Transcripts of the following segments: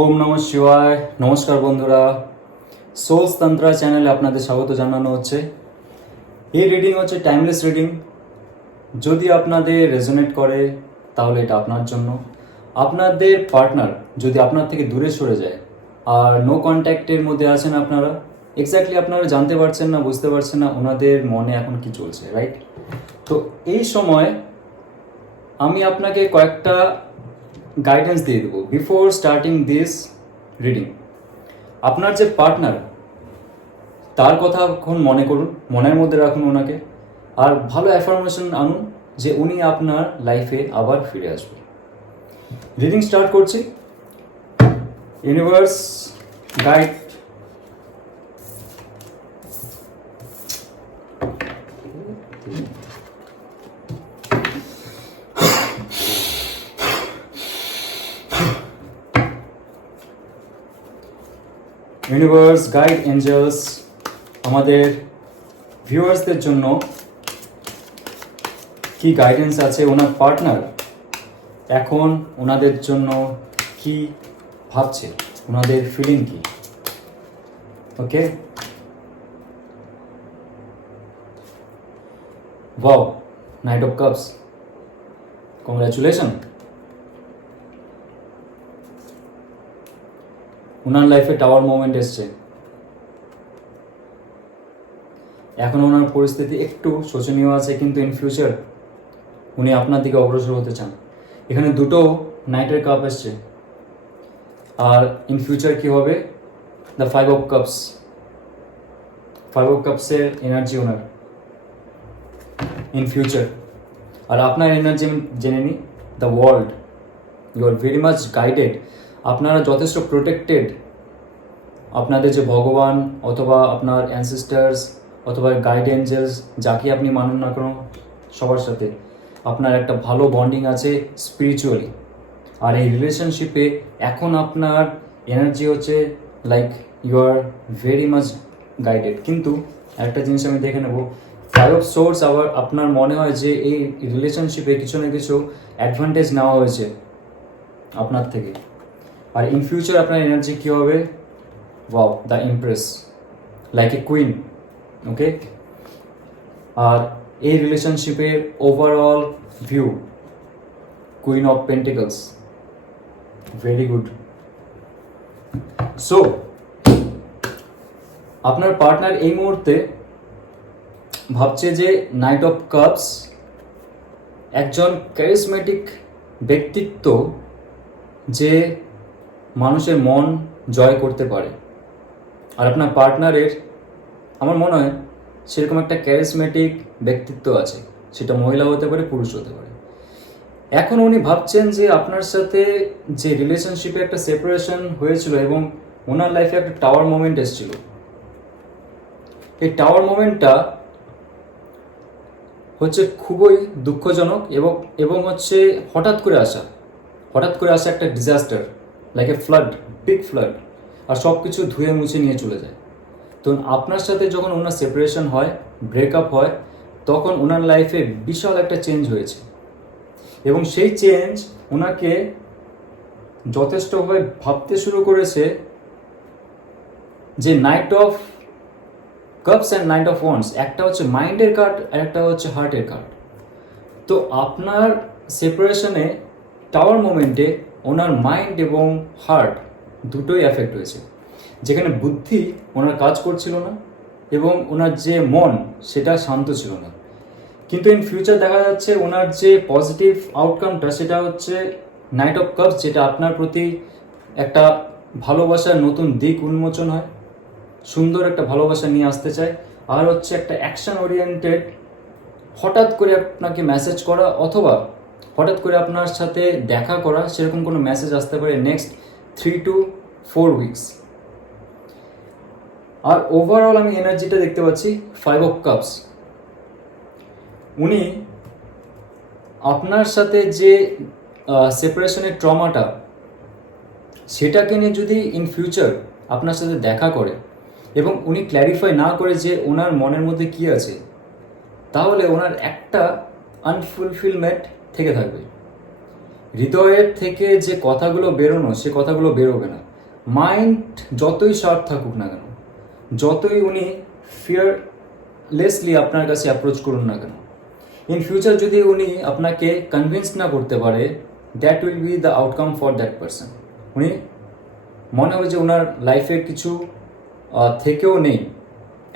ওম নমঃ শিবায়। নমস্কার বন্ধুরা, সোলস তন্ত্রা চ্যানেলে আপনাদের স্বাগত জানানো হচ্ছে। এই রিডিং হচ্ছে টাইমলেস রিডিং। যদি আপনাদের রেজোনেট করে তাহলে এটা আপনার জন্য। আপনাদের পার্টনার যদি আপনার থেকে দূরে সরে যায় আর নো কন্ট্যাক্টের মধ্যে আছেন আপনারা, এক্স্যাক্টলি আপনারা জানতে পারছেন না, বুঝতে পারছেন না ওনাদের মনে এখন কি চলছে, রাইট? তো এই সময় আমি আপনাকে কয়েকটা গাইডেন্স দিয়ে দেবো বিফোর স্টার্টিং দিস রিডিং। আপনার যে পার্টনার তার কথা এখন মনে করুন, মনের মধ্যে রাখুন ওনাকে, আর ভালো অ্যাফার্মেশন আনুন যে উনি আপনার লাইফে আবার ফিরে আসবে। রিডিং স্টার্ট করছি। Universe guide universe guide angels আমাদের ভিউয়ার্সদের জন্য কি গাইডেন্স আছে, ওনার পার্টনার এখন ওনাদের জন্য কি ভাবছে, ওনাদের ফিলিং কি। Okay, wow, knight of cups, congratulation. ওনার লাইফে টাওয়ার মোমেন্ট এসছে। এখন ওনার পরিস্থিতি একটু শোচনীয় আছে, কিন্তু ইন ফিউচার উনি আপনার দিকে অগ্রসর হতে চান। এখানে দুটো নাইটের কাপ এসছে, আর ইন ফিউচার কি হবে, the five of cups. Five of কাপসের এনার্জি ওনার ইন ফিউচার। আর আপনার এনার্জি জেনে নিই, the world, you are very much guided. আপনারা যথেষ্ট প্রোটেক্টেড। আপনাদের যে ভগবান অথবা আপনার অ্যানসেস্টার্স অথবা গাইড এঞ্জেলস, যাকে আপনি মানুন না কেন, সবার সাথে আপনার একটা ভালো বন্ডিং আছে স্পিরিচুয়ালি। আর এই রিলেশনশিপে এখন আপনার এনার্জি হচ্ছে like you are very much guided. কিন্তু একটা জিনিস আমি দেখে নেব, ফাইভ অফ সোর্স আবার আপনার মনে হয় যে এই রিলেশনশিপে কিছু না কিছু অ্যাডভান্টেজ নেওয়া হয়েছে আপনার থেকে। আর ইন ফিউচার আপনার এনার্জি কী হবে, wow, the empress, like a queen. Okay, আর এই রিলেশনশিপের overall view, queen of pentacles, very good. So আপনার পার্টনার এই মুহূর্তে ভাবছে যে নাইট অফ কাপস একজন ক্যারিসমেটিক ব্যক্তিত্ব, যে মানুষের মন জয় করতে পারে। আর আপনার পার্টনারের আমার মনে হয় সেরকম একটা ক্যারিসমেটিক ব্যক্তিত্ব আছে, সেটা মহিলা হতে পারে, পুরুষ হতে পারে। এখন উনি ভাবছেন যে আপনার সাথে যে রিলেশনশিপে একটা সেপারেশন হয়েছিল এবং ওনার লাইফে একটা টাওয়ার মোমেন্ট এসেছিল, এই টাওয়ার মোমেন্টটা হচ্ছে খুবই দুঃখজনক এবং হচ্ছে হঠাৎ করে আসা একটা disaster, like a flood, big flood, আর সব কিছু ধুয়ে মুছে নিয়ে চলে যায়। তো আপনার সাথে যখন ওনার সেপারেশন হয়, ব্রেকআপ হয়, তখন ওনার লাইফে বিশাল একটা চেঞ্জ হয়েছে এবং সেই চেঞ্জ ওনাকে যথেষ্টভাবে ভাবতে শুরু করেছে যে knight of cups and night of wands, একটা হচ্ছে মাইন্ডের কার্ড আর একটা হচ্ছে হার্টের কার্ড। তো আপনার সেপারেশনে টাওয়ার মোমেন্টে ওনার মাইন্ড এবং হার্ট দুটোই এফেক্ট হয়েছে, যেখানে বুদ্ধি ওনার কাজ করছিল না এবং ওনার যে মন সেটা শান্ত ছিল না। কিন্তু ইন ফিউচার দেখা যাচ্ছে ওনার যে পজিটিভ আউটকামটা সেটা হচ্ছে নাইট অফ কাপস, যেটা আপনার প্রতি একটা ভালোবাসার নতুন দিক উন্মোচন হয়, সুন্দর একটা ভালোবাসা নিয়ে আসতে চায়। আর হচ্ছে একটা অ্যাকশন ওরিয়েন্টেড, হঠাৎ করে আপনাকে মেসেজ করা অথবা হঠাৎ করে আপনার সাথে দেখা করা, সেরকম কোনো মেসেজ আসতে পারে নেক্সট 3 to 4 উইকস। আর ওভারঅল আমি এনার্জিটা দেখতে পাচ্ছি ফাইভ অফ কাপস। উনি আপনার সাথে যে সেপারেশনের ট্রমাটা, সেটাকে নিয়ে যদি ইন ফিউচার আপনার সাথে দেখা করে এবং উনি ক্ল্যারিফাই না করে যে ওনার মনের মধ্যে কী আছে, তাহলে ওনার একটা আনফুলফিলমেন্ট থেকে থাকবে। হৃদয়ের থেকে যে কথাগুলো বেরোনো, সে কথাগুলো বেরোবে না। মাইন্ড যতই শার্প থাকুক না কেন, যতই উনি ফিয়ারলেসলি আপনার কাছে অ্যাপ্রোচ করুন না কেন, ইন ফিউচার যদি উনি আপনাকে কনভিন্স না করতে পারে, that will be the outcome for that person. উনি মনে হবে যে ওনার লাইফে কিছু থেকেও নেই,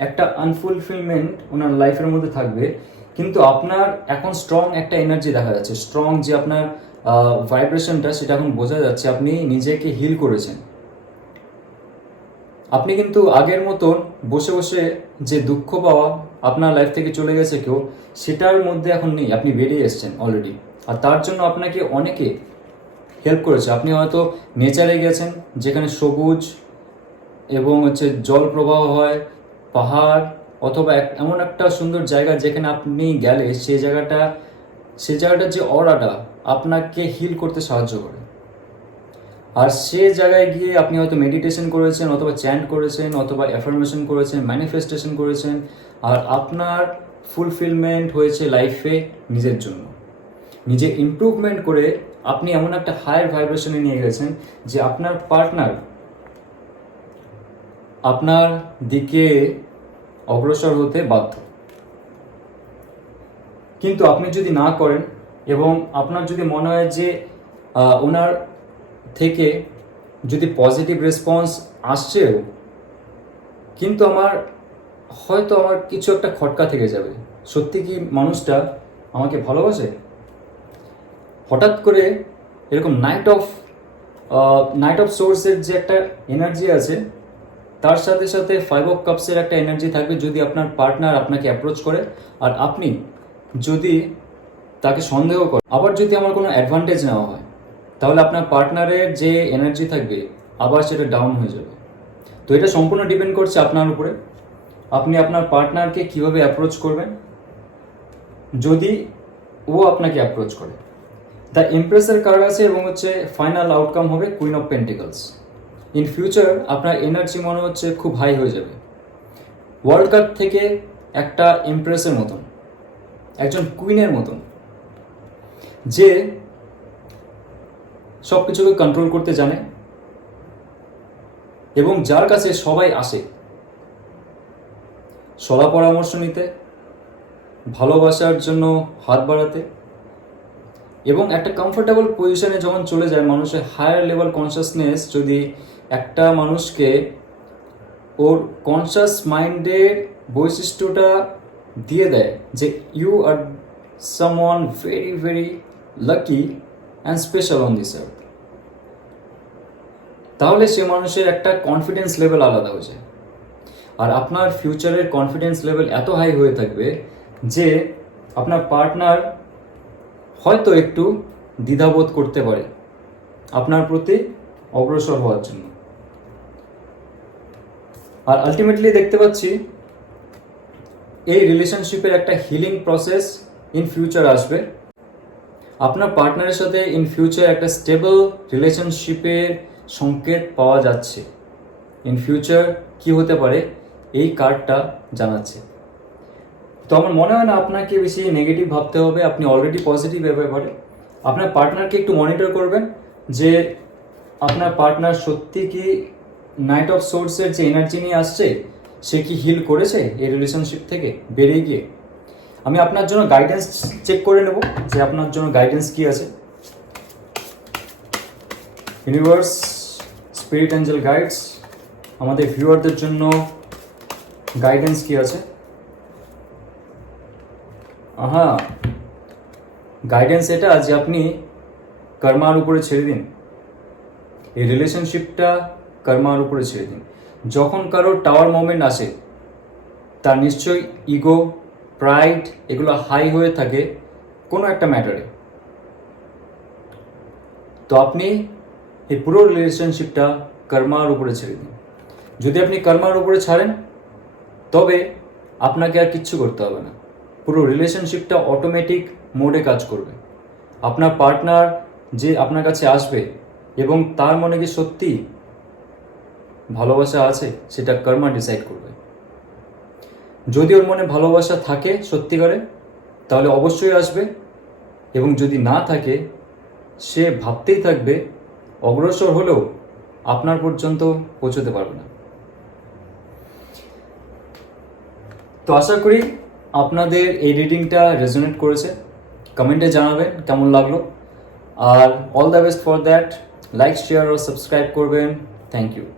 একটা আনফুলফিলমেন্ট ওনার লাইফের মধ্যে থাকবে। কিন্তু আপনার এখন স্ট্রং একটা এনার্জি দেখা যাচ্ছে, স্ট্রং যে আপনার ভাইব্রেশনটা, সেটা এখন বোঝা যাচ্ছে। আপনি নিজেকে হিল করেছেন। আপনি কিন্তু আগের মতন বসে বসে যে দুঃখ পাওয়া, আপনার লাইফ থেকে চলে গেছে কেউ, সেটার মধ্যে এখন নেই। আপনি বেরিয়ে এসেছেন অলরেডি। আর তার জন্য আপনাকে অনেকে হেল্প করেছে। আপনি হয়তো নেচারে গেছেন, যেখানে সবুজ এবং জল প্রবাহ হয়, পাহাড়, অথবা এমন একটা সুন্দর জায়গা যেখানে আপনি গেলে সেই জায়গাটার যে অরাটা আপনাকে হিল করতে সাহায্য করে। আর সে জায়গায় গিয়ে আপনি হয়তো মেডিটেশন করেছেন, অথবা চ্যান্ট করেছেন, অথবা অ্যাফার্মেশন করেছেন, ম্যানিফেস্টেশন করেছেন, আর আপনার ফুলফিলমেন্ট হয়েছে লাইফে নিজের জন্য। নিজে ইমপ্রুভমেন্ট করে আপনি এমন একটা হায়ার ভাইব্রেশনে নিয়ে গেছেন যে আপনার পার্টনার আপনার দিকে অগ্রসর হতে বাধ্য। কিন্তু আপনি যদি না করেন, এবং আপনার যদি মনে হয় যে ওনার থেকে যদি পজিটিভ রেসপন্স আসছেও, কিন্তু আমার কিছু একটা খটকা থেকে যাবে, সত্যি কি মানুষটা আমাকে ভালোবাসে? হঠাৎ করে এরকম নাইট অফ সোর্সের যে একটা এনার্জি আছে, তার সাথে সাথে 5 অফ কাপসের একটা এনার্জি থাকবে যদি আপনার পার্টনার আপনাকে অ্যাপ্রোচ করে, আর আপনি যদি তাকে সন্দেহ করেন। আবার যদি আমার কোনো অ্যাডভান্টেজ নেওয়া হয়, তাহলে আপনার পার্টনারের যে এনার্জি থাকবে আবার সেটা ডাউন হয়ে যাবে। তো এটা সম্পূর্ণ ডিপেন্ড করছে আপনার উপরে, আপনি আপনার পার্টনারকে কিভাবে অ্যাপ্রোচ করবেন। যদি ও আপনাকে অ্যাপ্রোচ করে, দ্য এমপ্রেসের কার্ড আছে, এবং ফাইনাল আউটকাম হবে queen of pentacles. In future আপনার এনার্জি মনে হচ্ছে খুব হাই হয়ে যাবে। ওয়ার্ল্ড কার্ড থেকে একটা এমপ্রেসের মতন, একজন কুইনের মতন, যে সব কিছুকে কন্ট্রোল করতে জানে, এবং যার কাছে সবাই আসে সলা পরামর্শ নিতে, ভালোবাসার জন্য হাত বাড়াতে, এবং একটা কমফোর্টেবল পজিশনে যখন চলে যায় মানুষের হায়ার লেভেল কনসিয়াসনেস যদি একটা মানুষকে ওর কনসিয়াস মাইন্ডের বৈশিষ্ট্যটা দিয়ে দেয় যে you are someone very very lucky and special on this earth, তাহলে সে মানুষের একটা কনফিডেন্স লেভেল আলাদা হয়ে যায়। আর আপনার ফিউচারের কনফিডেন্স লেভেল এত হাই হয়ে থাকবে যে আপনার পার্টনার হয়তো একটু দ্বিধাবোধ করতে পারে আপনার প্রতি অগ্রসর হওয়ার জন্য। আর আলটিমেটলি দেখতে পাচ্ছি এই রিলেশনশিপের একটা হিলিং প্রসেস ইন ফিউচার আসবে। আপনার পার্টনারের সাথে ইন ফিউচার একটা স্টেবল রিলেশনশিপের সংকেত পাওয়া যাচ্ছে। ইন ফিউচার কি হতে পারে এই কার্ডটা জানাচ্ছে। তো আমার মনে হয় না আপনাকে বেশি নেগেটিভ ভাবতে হবে, আপনি অলরেডি পজিটিভ এ ব্যাপারে। আপনার পার্টনারকে একটু মনিটর করবেন যে আপনার পার্টনার সত্যি কি নাইট অফ সোর্সের যে এনার্জি নিয়ে আসছে সে কি হিল করেছে এই রিলেশনশিপ থেকে বেরিয়ে গিয়ে। আমি আপনার জন্য গাইডেন্স চেক করে নেব যে আপনার জন্য গাইডেন্স কি আছে। ইউনিভার্স, স্পিরিট অ্যাঞ্জেল গাইডস, আমাদের ভিউয়ারদের জন্য গাইডেন্স কি আছে। গাইডেন্স এটা যে আপনি কর্মার উপরে ছেড়ে দিন, এই রিলেশনশিপটা কর্মার উপরে ছেড়ে দিন। যখন কারোর টাওয়ার মোমেন্ট আসে তার নিশ্চয়ই ইগো, প্রাইড এগুলো হাই হয়ে থাকে কোনো একটা ম্যাটারে। তো আপনি এই পুরো রিলেশনশিপটা কর্মার উপরে ছেড়ে দিন। যদি আপনি কর্মার উপরে ছাড়েন তবে আপনাকে আর কিচ্ছু করতে হবে না, পুরো রিলেশনশিপটা অটোমেটিক মোডে কাজ করবে। আপনার পার্টনার যে আপনার কাছে আসবে এবং তার মনে কি সত্যি ভালোবাসা আছে সেটা কর্মা ডিসাইড করবে। যদি ওর মনে ভালোবাসা থাকে সত্যিকারে তাহলে অবশ্যই আসবে, এবং যদি না থাকে সে ভাবতেই থাকবে, অগ্রসর হলেও আপনার পর্যন্ত পৌঁছতে পারবে না। তো আশা করি আপনাদের এই রিডিংটা রেজোনেট করেছে। কমেন্টে জানাবেন কেমন লাগলো। আর all the best for that. Like, share ও সাবস্ক্রাইব করবেন। Thank you.